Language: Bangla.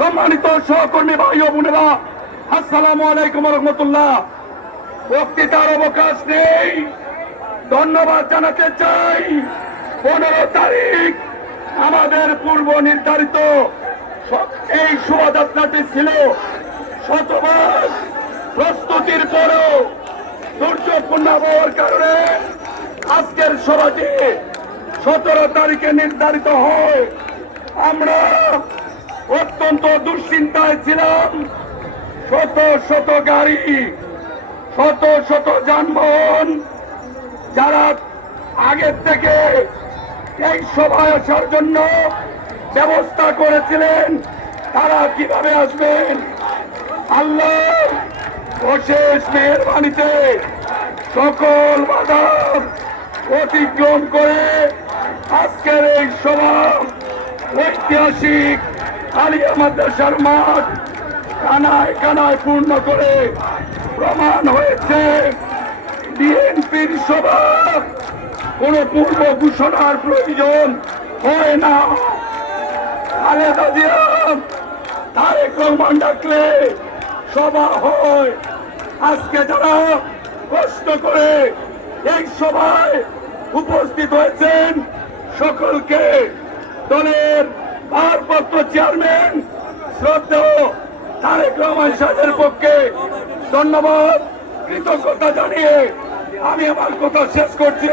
সম্মানিত সহকর্মী ভাই ও বোনেরা, আসসালামু আলাইকুম রহমতুল্লাহ। বক্তৃতার অবকাশ নেই। ধন্যবাদ জানাতে চাই 15 তারিখ আমাদের পূর্ব নির্ধারিত এই শোভাযাত্রাটি ছিল শতভাগ প্রস্তুতির পরেও দুর্যোগপূর্ণ আবহাওয়ার কারণে আজকের সভাটি 17 তারিখে নির্ধারিত হয়। আমরা অত্যন্ত দুশ্চিন্তায় ছিলাম। শত শত গাড়ি, শত শত যানবাহন যারা আগের থেকে এই সভায় আসার জন্য ব্যবস্থা করেছিলেন, তারা কিভাবে আসবেন? আল্লাহ অশেষ মেহেরবানিতে সকল বাধা অতিক্রম করে আজকের এই সভা ঐতিহাসিক আলিয়া মাদ্রাসার মাঠ কানায় কানায় পূর্ণ করে প্রমাণ হয়েছে বিএনপির সভা কোন পূর্ব ঘোষণার প্রয়োজন হয় না। খালেদা জিয়া, তারেক রহমান ডাকলে সভা হয়। আজকে যারা কষ্ট করে এই সভায় উপস্থিত হয়েছেন সকলকে দলের ভারপ্রাপ্ত চেয়ারম্যান শ্রদ্ধেয় তারেক রহমান সাহেবের পক্ষে ধন্যবাদ, কৃতজ্ঞতা জানিয়ে আমি আমার কথা শেষ করছি।